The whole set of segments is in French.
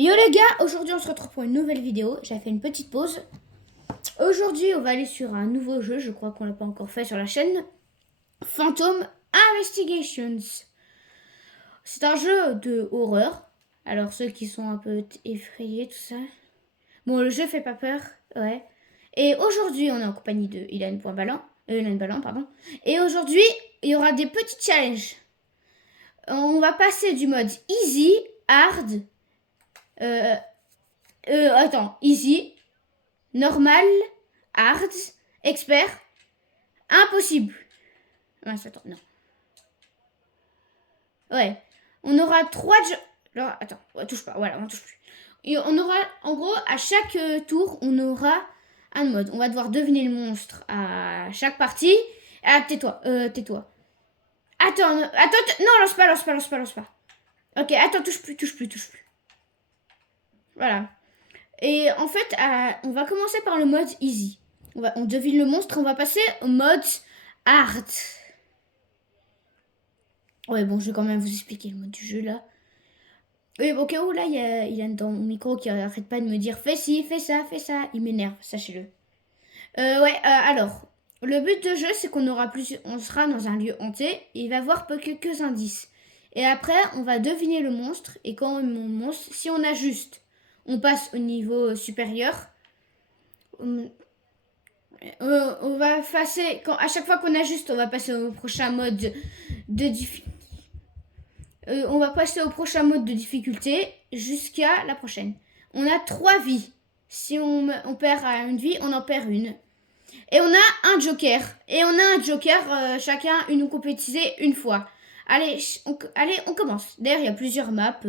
Yo les gars, aujourd'hui on se retrouve pour une nouvelle vidéo. J'ai fait une petite pause. Aujourd'hui on va aller sur un nouveau jeu, je crois qu'on l'a pas encore fait sur la chaîne. Phantom Investigations. C'est un jeu de horreur. Alors ceux qui sont un peu effrayés, tout ça. Bon, le jeu fait pas peur, ouais. Et aujourd'hui on est en compagnie de Ilan Ballon, pardon. Et aujourd'hui il y aura des petits challenges. On va passer du mode easy, hard, easy, normal, hard, expert, impossible. Ah, attends, non. Ouais. On aura trois... Alors, attends, on touche pas. Voilà, on touche plus. Et on aura, en gros, à chaque tour, on aura un mode. On va devoir deviner le monstre à chaque partie. Ah, tais-toi, tais-toi. Attends, non, lance pas. Ok, attends, touche plus. Voilà. Et en fait, on va commencer par le mode easy. On devine le monstre, on va passer au mode hard. Ouais, bon, je vais quand même vous expliquer le mode du jeu là. Oui, au cas où là, il y a dans mon micro qui arrête pas de me dire fais ci, fais ça. Il m'énerve, sachez-le. Alors, le but de jeu, c'est on sera dans un lieu hanté et il va voir quelques indices. Et après, on va deviner le monstre et quand mon monstre, si on ajuste, on passe au niveau supérieur. On va passer, à chaque fois qu'on ajuste, on va passer au prochain mode de difficulté. On va passer au prochain mode de difficulté jusqu'à la prochaine. On a 3 vies. Si on perd une vie, on en perd une. Et on a un joker. Chacun une compétisée une fois. Allez, on commence. D'ailleurs, il y a plusieurs maps.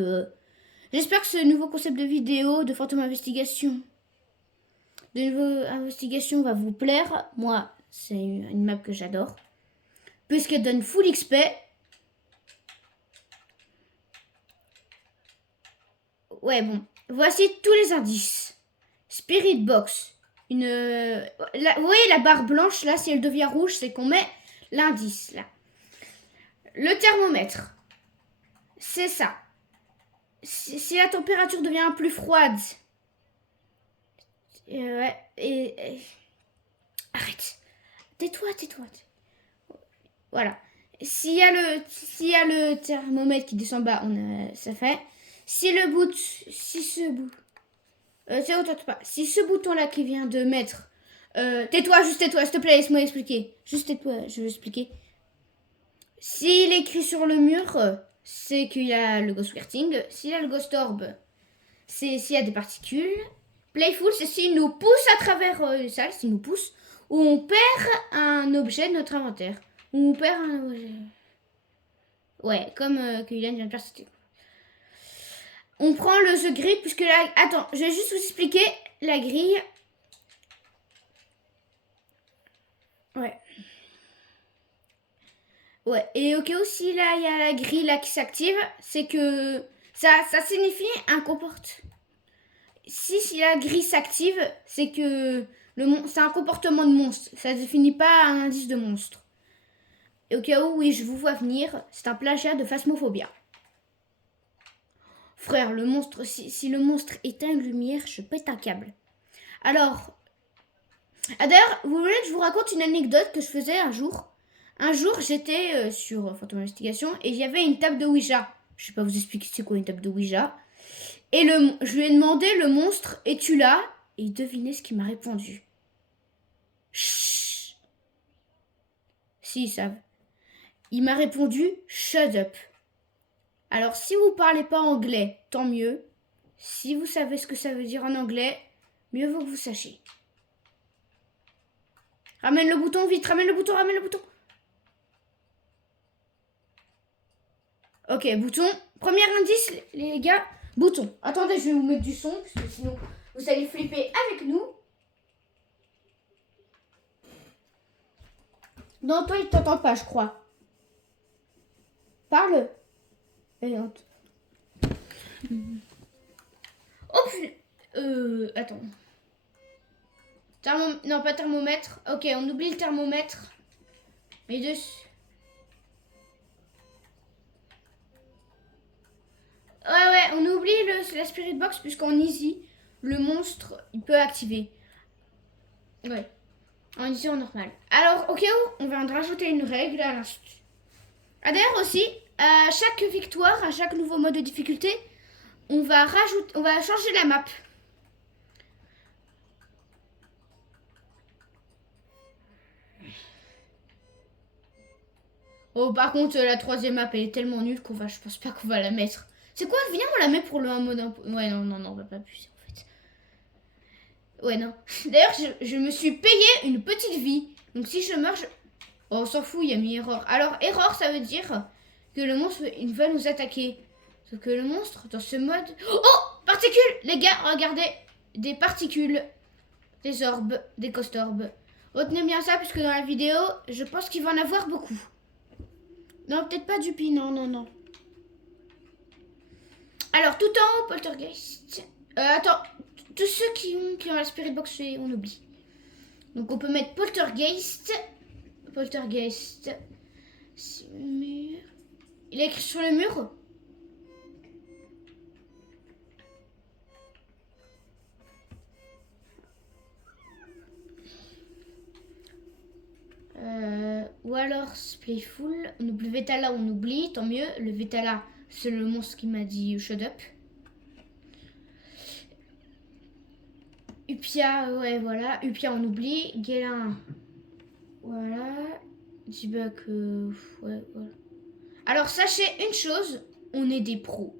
J'espère que ce nouveau concept de vidéo de Phantom Investigation va vous plaire. Moi, c'est une map que j'adore. Puisqu'elle donne full XP. Ouais, bon. Voici tous les indices. Spirit Box. Vous voyez la barre blanche, là, si elle devient rouge, c'est qu'on met l'indice, là. Le thermomètre. C'est ça. Si la température devient plus froide. Arrête. Tais-toi. Voilà. S'il y a le thermomètre qui descend bas, ça fait. Si ce bouton-là qui vient de mettre... tais-toi, s'il te plaît, laisse-moi expliquer. Juste tais-toi, je vais expliquer. S'il est écrit sur le mur, c'est qu'il y a le Ghost Werting. S'il y a le Ghost Orb, c'est s'il y a des particules. Playful, c'est s'il nous pousse à travers les salles, s'il nous pousse, ou on perd un objet de notre inventaire. Ou on perd un objet... Ouais, comme que Ilan vient de faire, c'était... On prend le The Grid, puisque là... Attends, je vais juste vous expliquer la grille. Ouais, et au cas où si là il y a la grille là qui s'active, c'est que ça signifie un comportement. Si la grille s'active, c'est que c'est un comportement de monstre. Ça ne définit pas un indice de monstre. Et au cas où, oui, je vous vois venir, c'est un plagiat de Phasmophobia. Frère, le monstre, si le monstre éteint une lumière, je pète un câble. Alors, d'ailleurs, vous voulez que je vous raconte une anecdote que je faisais un jour. Un jour, j'étais sur Phantom Investigation et il y avait une table de Ouija. Je sais pas vous expliquer c'est quoi une table de Ouija. Et je lui ai demandé, le monstre, es-tu là? Et devinez ce qu'il m'a répondu. Chut. Si, ils savent. Il m'a répondu, shut up. Alors, si vous parlez pas anglais, tant mieux. Si vous savez ce que ça veut dire en anglais, mieux vaut que vous sachiez. Ramène le bouton, vite, ramène le bouton. Ok, bouton. Premier indice, les gars, bouton. Attendez, je vais vous mettre du son, parce que sinon, vous allez flipper avec nous. Non, toi, il t'entend pas, je crois. Parle. Attends. Non, pas thermomètre. Ok, on oublie le thermomètre. Mais dessus. Ouais, on oublie la Spirit Box puisqu'en easy, le monstre, il peut activer. Ouais. En easy, en normal. Alors, au cas où, on va rajouter une règle à l'instant. Ah, d'ailleurs aussi, à chaque victoire, à chaque nouveau mode de difficulté, on va changer la map. Oh, par contre, la troisième map, elle est tellement nulle je pense pas qu'on va la mettre. C'est quoi? Viens, on la met pour le mode. Ouais, non, on va pas plus en fait. Ouais, non. D'ailleurs, je me suis payé une petite vie. Donc si je meurs, oh, on s'en fout, il y a mis erreur. Alors, erreur, ça veut dire que le monstre, il va nous attaquer. Sauf que le monstre, dans ce mode... Oh, particules! Les gars, regardez. Des particules. Des orbes, des costorbes. Retenez bien ça, puisque dans la vidéo, je pense qu'il va en avoir beaucoup. Non, peut-être pas du pi, non. Alors, tout en haut, poltergeist. Attends, tous ceux qui ont la spirit box, on oublie. Donc, on peut mettre poltergeist. Poltergeist. Mur. Il est écrit sur le mur. Ou alors Playful. Le Vetala, on oublie, tant mieux. Le Vetala, c'est le monstre qui m'a dit shut up. Upia, ouais, voilà. Upia, on oublie. Guélin, voilà. Debug, ouais, voilà. Alors, sachez une chose, on est des pros.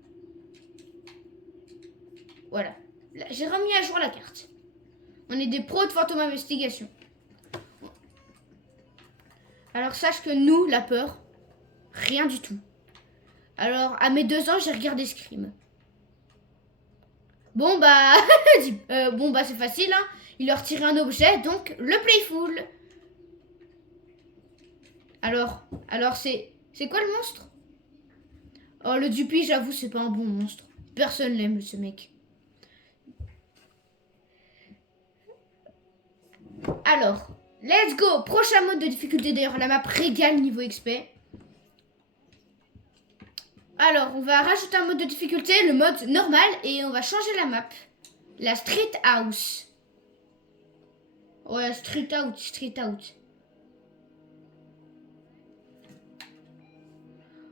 Voilà. J'ai remis à jour la carte. On est des pros de Phantom Investigation. Alors, sache que nous, la peur, rien du tout. Alors, à mes 2 ans, j'ai regardé Scream. Bon, bah, c'est facile, hein. Il leur tirait un objet, donc le Playful. Alors, c'est quoi le monstre? Oh, le Dupi, j'avoue, c'est pas un bon monstre. Personne l'aime, ce mec. Alors, let's go. Prochain mode de difficulté. D'ailleurs, la map régale niveau XP. Alors, on va rajouter un mode de difficulté, le mode normal, et on va changer la map. La Street House. Ouais, Street Out.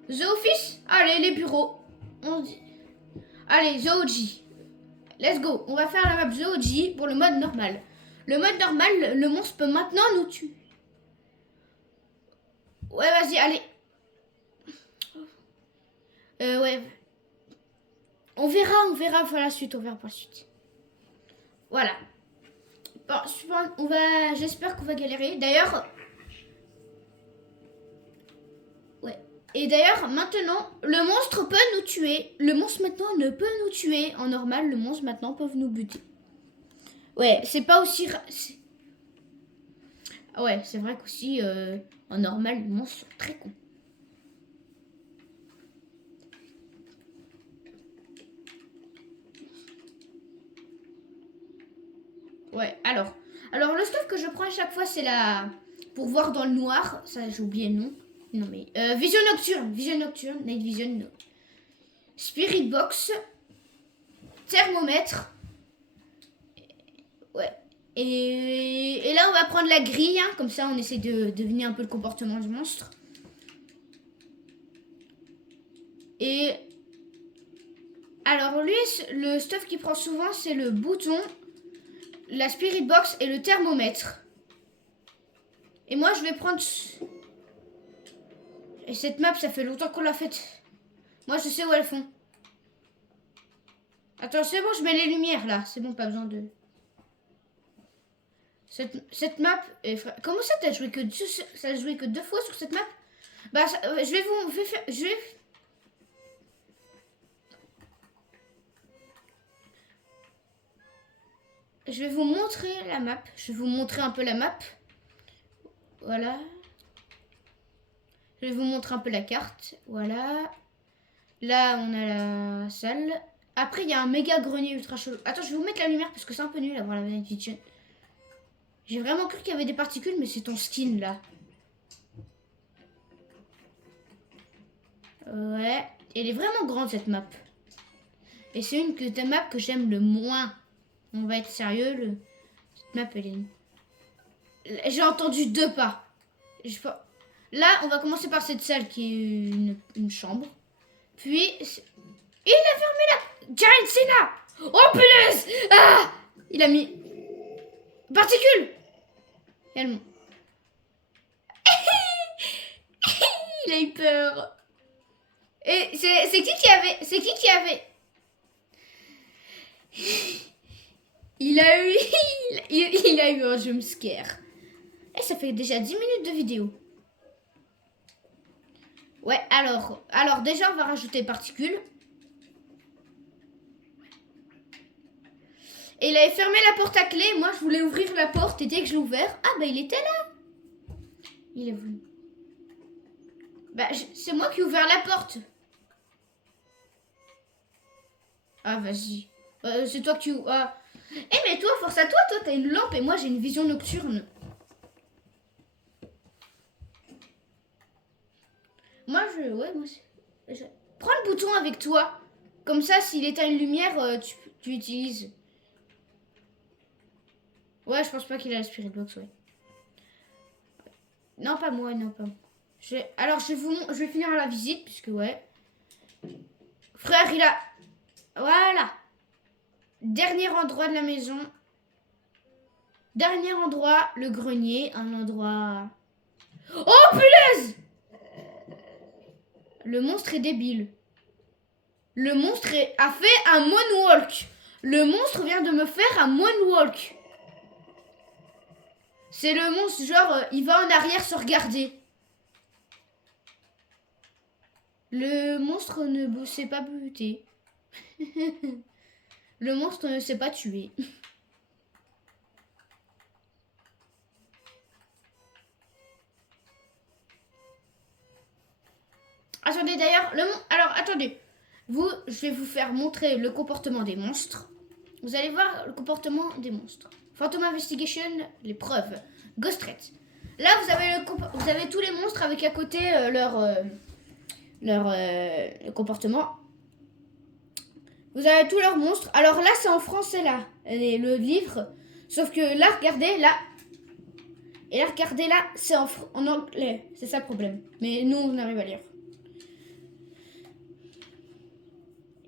The Office. Allez, les bureaux. Allez, The OG. Let's go. On va faire la map The OG pour le mode normal. Le mode normal, le monstre peut maintenant nous tuer. Ouais, vas-y, allez. Ouais. On verra pour la suite, Voilà. Bon, j'espère qu'on va galérer. D'ailleurs... Ouais. Et d'ailleurs, maintenant, le monstre peut nous tuer. Le monstre maintenant ne peut nous tuer. En normal, le monstre maintenant peut nous buter. Ouais, c'est pas aussi... Ouais, c'est vrai qu'aussi, en normal, les monstres sont très cons. Ouais, alors le stuff que je prends à chaque fois, c'est pour voir dans le noir. Ça, j'ai oublié le nom. Non, mais... Vision nocturne, Night Vision, no. Spirit Box. Thermomètre. Ouais. Et là, on va prendre la grille, hein, comme ça, on essaie de deviner un peu le comportement du monstre. Et... Alors, lui, le stuff qu'il prend souvent, c'est le bouton... La Spirit Box et le thermomètre. Et moi, je vais prendre... Et cette map, ça fait longtemps qu'on l'a faite. Moi, je sais où elles font. Attends, c'est bon, je mets les lumières, là. C'est bon, pas besoin de... Cette map... Comment ça, t'as joué que 2 fois sur cette map? Bah, je vais vous... Je vais vous montrer la map. Je vais vous montrer un peu la map. Voilà. Je vais vous montrer un peu la carte. Voilà. Là, on a la salle. Après, il y a un méga grenier ultra chaud. Attends, je vais vous mettre la lumière parce que c'est un peu nul à voir la Night Vision. J'ai vraiment cru qu'il y avait des particules, mais c'est ton skin, là. Ouais. Elle est vraiment grande, cette map. Et c'est une des maps que j'aime le moins. On va être sérieux, cette map, elle est... J'ai entendu 2 pas. Là, on va commencer par cette salle qui est une chambre. Puis... Il a fermé la... Giant Senna. Oh, punaise. Ah. Il a mis... Particules. Il a eu peur. Et c'est qui avait... Il a eu un jumpscare. Et ça fait déjà 10 minutes de vidéo. Ouais, alors déjà, on va rajouter particules. Et il avait fermé la porte à clé. Moi, je voulais ouvrir la porte. Et dès que je l'ai ouvert, ah, bah, il était là. Il est venu. Bah, c'est moi qui ai ouvert la porte. Ah, vas-y. C'est toi qui... Ah. Eh, mais toi, force à toi, t'as une lampe et moi, j'ai une vision nocturne. Moi, prends le bouton avec toi. Comme ça, s'il éteint une lumière, tu utilises. Ouais, je pense pas qu'il a la spirit box, ouais. Non, pas moi, non, pas moi. Alors, je vais finir la visite, puisque, ouais. Frère, il a... Voilà. Dernier endroit de la maison. Dernier endroit, le grenier. Un endroit... Oh, punaise! Le monstre est débile. Le monstre a fait un moonwalk. Le monstre vient de me faire un moonwalk. C'est le monstre, genre, il va en arrière se regarder. Le monstre ne s'est pas buté. Le monstre ne s'est pas tué. Attendez, d'ailleurs, alors, attendez. Je vais vous faire montrer le comportement des monstres. Vous allez voir le comportement des monstres. Phantom Investigation, les preuves. Ghost Threat. Là, vous avez tous les monstres avec à côté leur comportement. Vous avez tous leurs monstres. Alors là, c'est en français, là. Le livre. Sauf que là, regardez, là. Et là, regardez, là, c'est en anglais. C'est ça le problème. Mais nous, on arrive à lire.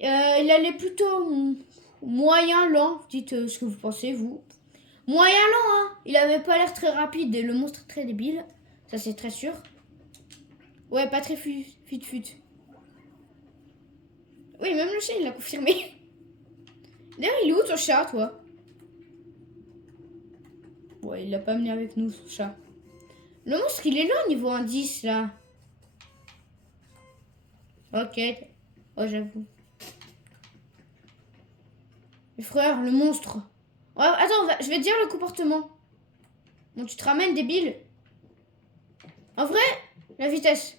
Il allait plutôt moyen lent. Dites ce que vous pensez, vous. Moyen lent, hein. Il avait pas l'air très rapide et le monstre très débile. Ça, c'est très sûr. Ouais, pas très fut. Oui, même le chat, il l'a confirmé. D'ailleurs, il est où ton chat, toi? Ouais, il l'a pas amené avec nous, son chat. Le monstre, il est là au niveau indice, là. Ok. Oh, j'avoue. Mais frère, le monstre. Ouais, attends, je vais te dire le comportement. Bon, tu te ramènes, débile. En vrai, la vitesse.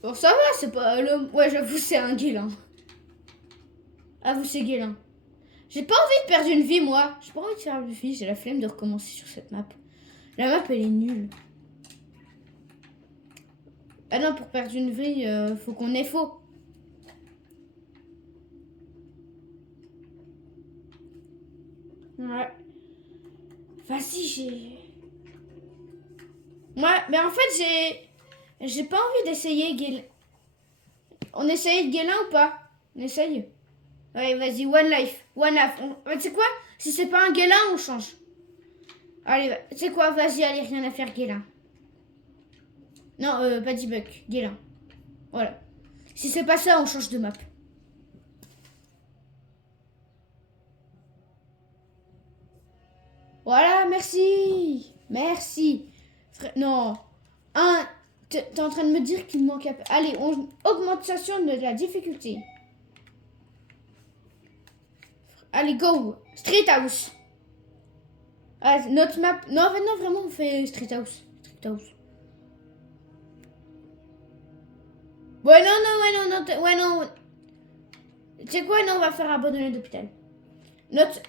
Bon, ça va, c'est pas l'homme. Ouais, j'avoue, c'est un guélin. Ah, vous, c'est guélin. J'ai pas envie de perdre une vie, moi. J'ai pas envie de faire une vie. J'ai la flemme de recommencer sur cette map. La map, elle est nulle. Ah non, pour perdre une vie, faut qu'on ait faux. Ouais. Vas-y, j'ai... Ouais, mais en fait, j'ai pas envie d'essayer Guélin. On essaye Guélin ou pas? On essaye. Ouais, vas-y, one life. One life. Tu sais quoi? Si c'est pas un Guélin, on change. Allez, tu sais quoi? Vas-y, allez, rien à faire, Guélin. Non, pas debug, Guélin. Voilà. Si c'est pas ça, on change de map. Voilà, merci. Merci. Non. T'es en train de me dire qu'il manque un peu. Allez, augmentation de la difficulté. Allez, go. Street House. Ah, notre map. Non, en fait, non, vraiment, on fait Street House. Street House. Ouais, non. Ouais, non. Tu sais quoi? Non, on va faire abandonner l'hôpital. Notre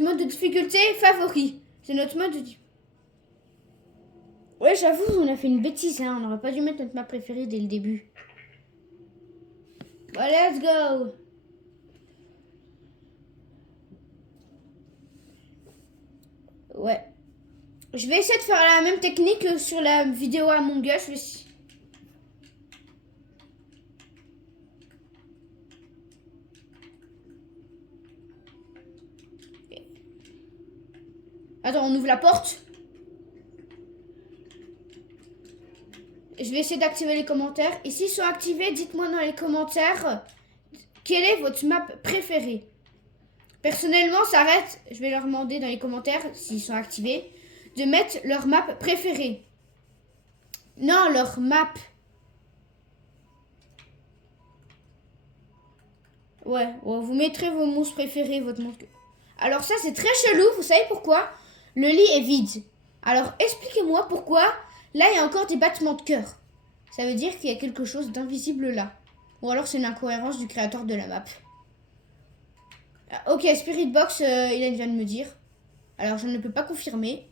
mode de difficulté favori. C'est notre mode de... Ouais, j'avoue, on a fait une bêtise, hein. On n'aurait pas dû mettre notre map préférée dès le début. Bon, let's go. Ouais. Je vais essayer de faire la même technique que sur la vidéo Among Us. Attends, on ouvre la porte. Je vais essayer d'activer les commentaires. Et s'ils sont activés, dites-moi dans les commentaires quelle est votre map préférée. Personnellement, ça reste, je vais leur demander dans les commentaires, s'ils sont activés, de mettre leur map préférée. Non, leur map. Ouais, vous mettrez vos monstres préférés, votre monstre. Alors ça, c'est très chelou, vous savez pourquoi? Le lit est vide. Alors, expliquez-moi pourquoi, là, il y a encore des battements de cœur. Ça veut dire qu'il y a quelque chose d'invisible là. Ou alors, c'est une incohérence du créateur de la map. Ok, Spirit Box, il vient de me dire. Alors, je ne peux pas confirmer.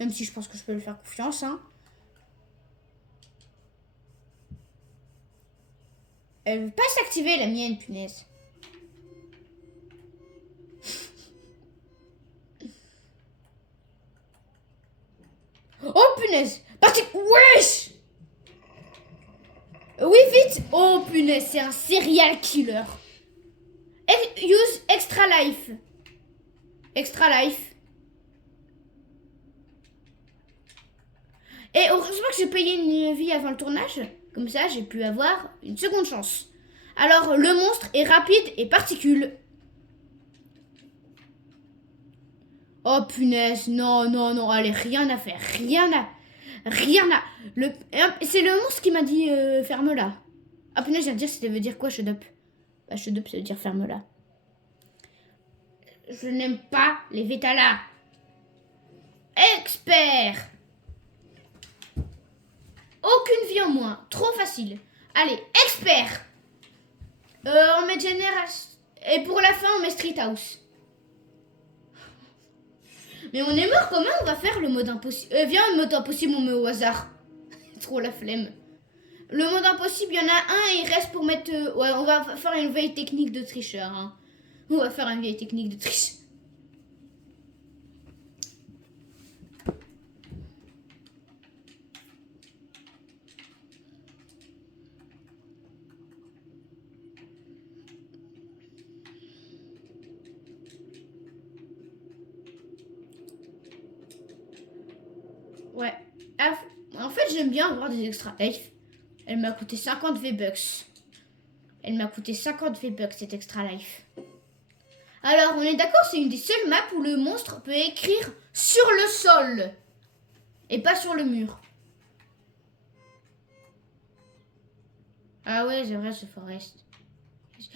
Même si je pense que je peux lui faire confiance, hein. Elle veut pas s'activer, la mienne, punaise. Oh, punaise. Parti. Wesh. Oui, vite. Oh, punaise, c'est un serial killer. Use Extra Life. Extra Life. Et heureusement que j'ai payé une vie avant le tournage. Comme ça, j'ai pu avoir une seconde chance. Alors, le monstre est rapide et particule. Oh punaise, non, non, non, allez, rien à faire, rien à... C'est le monstre qui m'a dit ferme-la. Ah punaise, je viens de dire, ça veut dire quoi, shut up? Bah, shut up, ça veut dire ferme-la. Je n'aime pas les Vétalas. Expert. Aucune vie en moins, trop facile. Allez, expert. On met génération. Et pour la fin, on met Street House. Mais on est mort, comment on va faire le mode impossible? Viens, le mode impossible, on met au hasard. Trop la flemme. Le mode impossible, il y en a un et il reste pour mettre... ouais, on va faire une vieille technique de tricheur. Hein. On va faire une vieille technique de triche. Ouais. En fait, j'aime bien avoir des extra life. Elle m'a coûté 50 V-Bucks. Elle m'a coûté 50 V-Bucks, cette extra life. Alors, on est d'accord, c'est une des seules maps où le monstre peut écrire sur le sol. Et pas sur le mur. Ah ouais, c'est vrai, ce forest.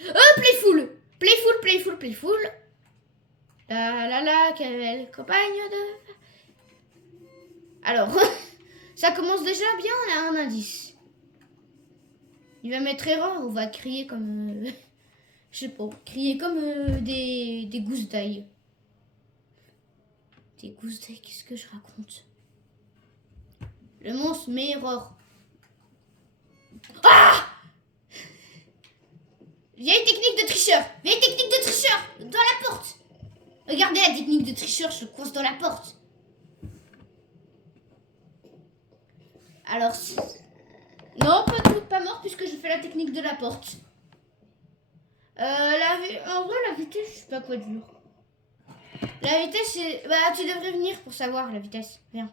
Oh, playful. Playful, playful, playful. La, quelle belle compagne de... Alors, ça commence déjà bien, on a un indice. Il va mettre erreur, on va crier comme... je sais pas, crier comme des gousses d'ail. Des gousses d'ail, qu'est-ce que je raconte? Le monstre met erreur. Ah! Vieille technique de tricheur. Vieille technique de tricheur. Dans la porte. Regardez la technique de tricheur, je le coince dans la porte. Alors, non, pas mort puisque je fais la technique de la porte. En vrai, la vitesse, je sais pas quoi dire. La vitesse, c'est... Bah, tu devrais venir pour savoir la vitesse. Viens.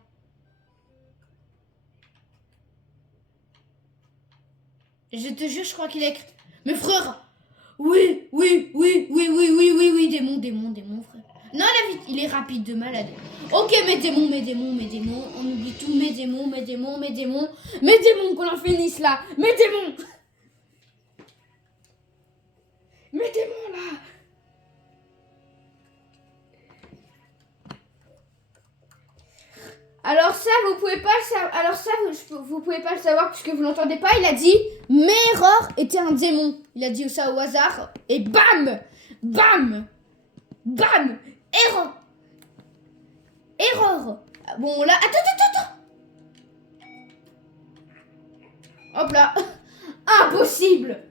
Je te jure, je crois qu'il est... Mais frère... Oui, démon, frère. Non, il est rapide de malade. Ok, mes démons. On oublie tout, mes démons. Qu'on en finisse là. Mes démons, là. Alors ça, vous pouvez pas le savoir. Alors ça, vous pouvez pas le savoir puisque vous l'entendez pas. Il a dit, Meror était un démon. Il a dit ça au hasard et bam, erreur. Bon là, attends. Hop là. Impossible.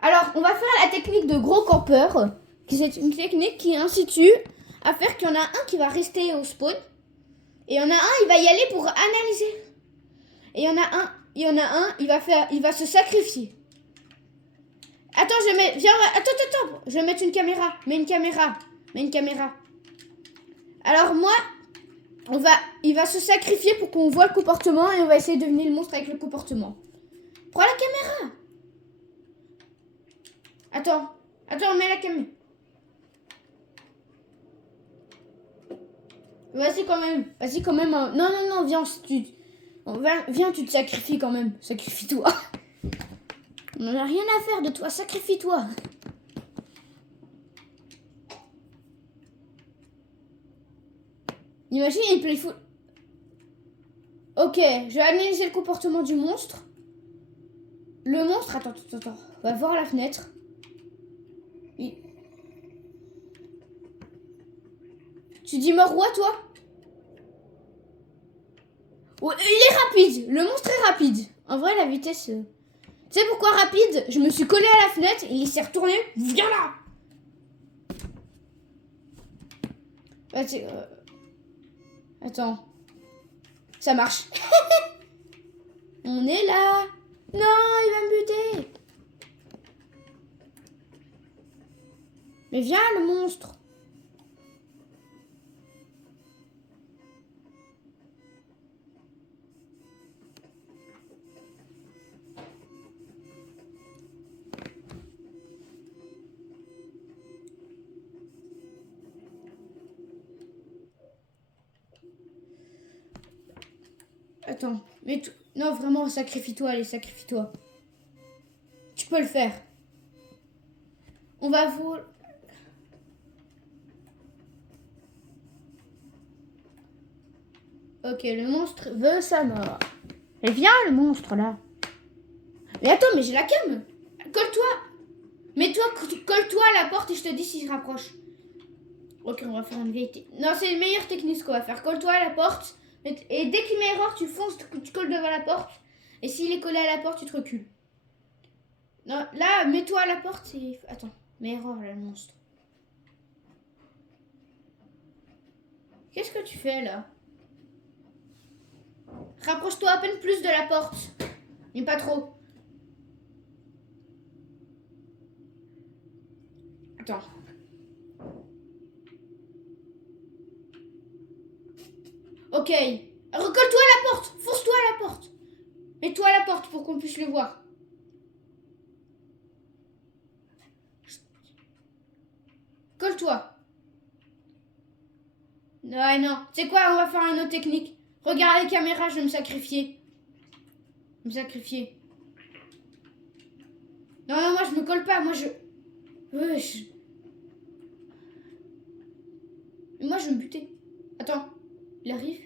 Alors, on va faire la technique de gros campeur. C'est une technique qui incite à faire qu'il y en a un qui va rester au spawn. Et il y en a un, il va y aller pour analyser. Et il y en a un, il va se sacrifier. Attends, attends. Je vais mettre une caméra. Mets une caméra. Alors moi, il va se sacrifier pour qu'on voit le comportement et on va essayer de deviner le monstre avec le comportement. Prends la caméra. Attends, mets la caméra. Vas-y quand même. Non, viens, tu te sacrifies quand même. Sacrifie-toi. On n'a rien à faire de toi, sacrifie-toi. Imagine, il playful. Ok, je vais analyser le comportement du monstre. Le monstre, attends. On va voir la fenêtre. Tu dis mort roi, toi? Oh, il est rapide. Le monstre est rapide. En vrai, la vitesse... Tu sais pourquoi rapide? Je me suis collé à la fenêtre et il s'est retourné. Viens là. Vas-y. Attends. Ça marche. On est là. Non, il va me buter. Mais viens, le monstre. Attends, mais non, vraiment, sacrifie-toi, allez, sacrifie-toi. Tu peux le faire. On va vous... Ok, le monstre veut sa mort. Et viens, le monstre, là. Mais attends, mais j'ai la cam. Colle-toi. Mets-toi, colle-toi à la porte et je te dis s'il se rapproche. Ok, on va faire une vérité. Non, c'est une meilleure technique ce qu'on va faire. Colle-toi à la porte. Et dès qu'il met erreur, tu fonces, tu colles devant la porte. Et s'il est collé à la porte, tu te recules. Non, là, mets-toi à la porte et... Attends, mets erreur là, le monstre. Qu'est-ce que tu fais là? Rapproche-toi à peine plus de la porte. Mais pas trop. Attends. Ok. Recolle-toi à la porte. Fonce-toi à la porte. Mets-toi à la porte pour qu'on puisse le voir. Colle-toi. Ouais, non. Tu sais quoi, on va faire une autre technique. Regarde les caméras, je vais me sacrifier. Me sacrifier. Non, moi je me colle pas. Moi je me butais. Attends. Il arrive.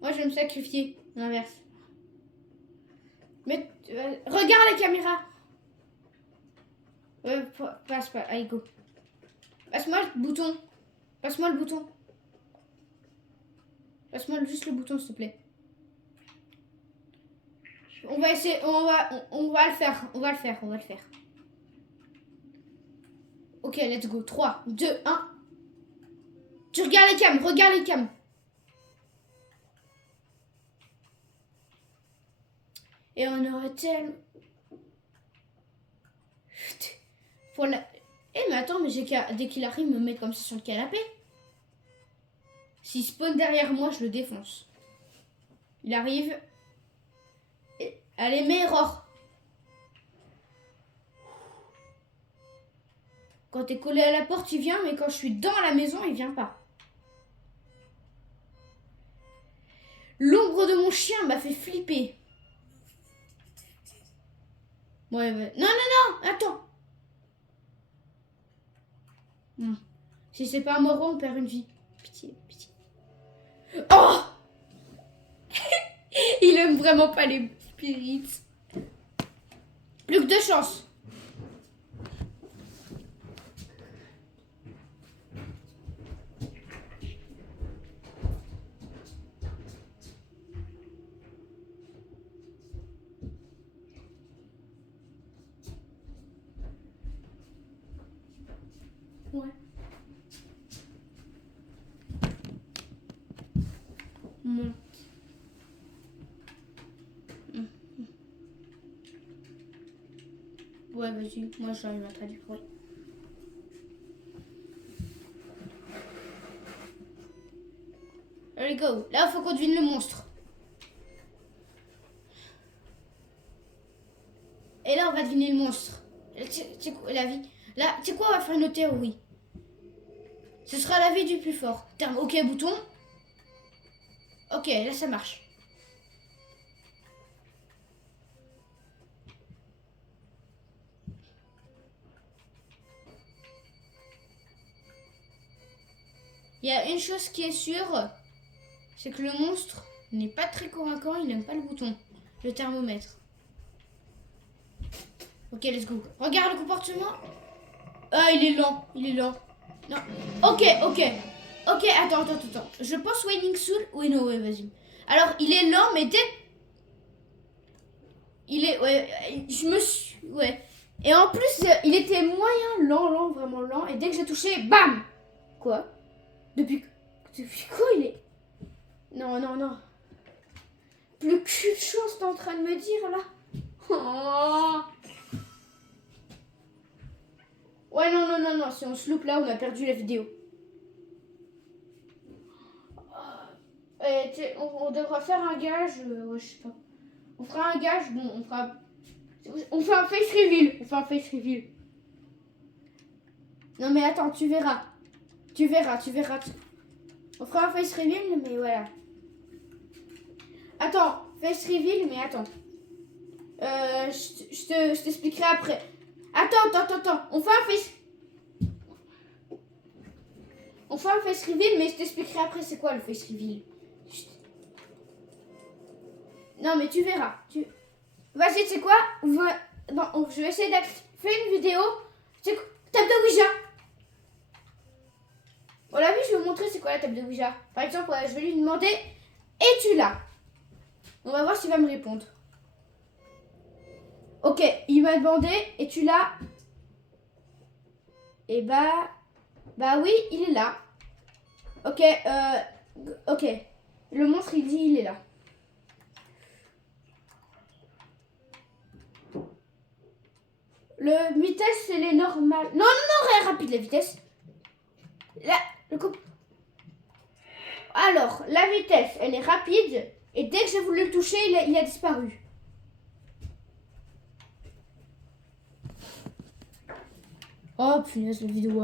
Moi je vais me sacrifier. L'inverse. Mais regarde les caméras. Passe pas. Allez, go. Passe-moi le bouton. Passe-moi le bouton. Passe-moi juste le bouton, s'il te plaît. On va essayer. On va le faire. On va le faire. Ok, let's go. 3, 2, 1. Tu regardes les cams. Regarde les cams. Et on aurait tellement... Pour la... Eh mais attends, mais dès qu'il arrive me mettre comme ça sur le canapé. S'il spawn derrière moi, je le défonce. Il arrive. Et... Allez, mets erreur. Quand t'es collé à la porte, il vient, mais quand je suis dans la maison, il vient pas. L'ombre de mon chien m'a fait flipper. Ouais. Non, attends. Si c'est pas un moron, on perd une vie. Pitié. Oh. Il aime vraiment pas les spirits. Plus que 2 chances. Ouais, vas-y. Moi, j'arrive à traduire. Ouais. Allez, go. Là, il faut qu'on devine le monstre. Et là, on va deviner le monstre. C'est quoi la vie? Là, tu sais quoi, on va faire une théorie. Ce sera la vie du plus fort. Terme, ok, bouton. Ok, là, ça marche. Il y a une chose qui est sûre, c'est que le monstre n'est pas très convaincant, il n'aime pas le bouton, le thermomètre. Ok, let's go. Regarde le comportement. Ah, il est lent, Non. Ok. Attends. Je pense Waiting Soul. Oui, non, ouais, vas-y. Alors, il est lent, mais dès... Il est... Ouais, je me suis... Ouais. Et en plus, il était moyen lent, vraiment lent. Et dès que j'ai touché, bam! Quoi? Depuis quoi il est... Non. Plus qu'une chose t'es en train de me dire, là? Oh. Ouais, non. Si on se loupe là, on a perdu la vidéo. On devra faire un gage. Ouais, je sais pas. On fera un gage. Bon, on fait un face reveal. Non, mais attends, tu verras. On fera un face reveal, mais voilà. Attends, face reveal, mais attends. Je t'expliquerai après. Attends. On fait un face reveal, mais je t'expliquerai après c'est quoi le face reveal. Non, mais tu verras. Vas-y, tu sais quoi? Non, je vais essayer faire une vidéo. Table de Ouija. On l'a vu, je vais vous montrer c'est quoi la table de Ouija. Par exemple, je vais lui demander es-tu là? On va voir s'il va me répondre. Ok, il m'a demandé es-tu là? Et bah oui, il est là. Ok. Le monstre, il dit il est là. Le vitesse, elle est normale. Non, rapide la vitesse. Alors, la vitesse, elle est rapide. Et dès que j'ai voulu le toucher, il a disparu. Oh, punaise, la vidéo.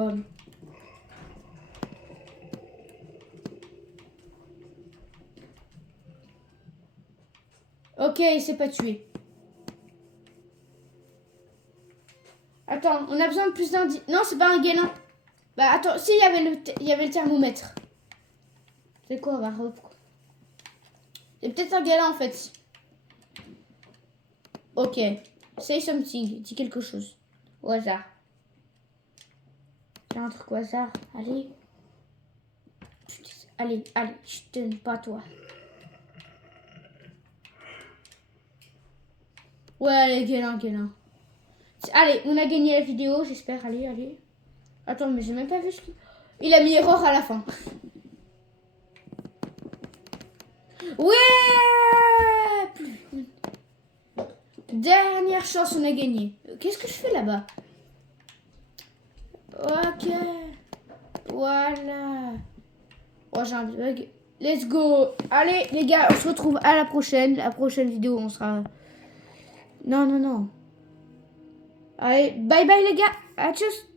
Ok, il s'est pas tué. Attends, on a besoin de plus d'indices. Non, c'est pas un guélin. Bah attends, si, il y avait le thermomètre. C'est quoi, on va c'est peut-être un guélin en fait. Ok. Say something. Dis quelque chose. Au hasard. J'ai un truc au hasard. Allez. Putain, allez. Je te donne pas toi. Ouais, allez, guélin. Allez, on a gagné la vidéo, j'espère. Allez. Attends, mais j'ai même pas vu ce qu'il... Il a mis erreur à la fin. Ouais! Dernière chance, on a gagné. Qu'est-ce que je fais là-bas? Ok. Voilà. Oh, j'ai un bug. Let's go. Allez, les gars, on se retrouve à la prochaine. La prochaine vidéo, on sera... Non. Allez, bye les gars. À tchuss.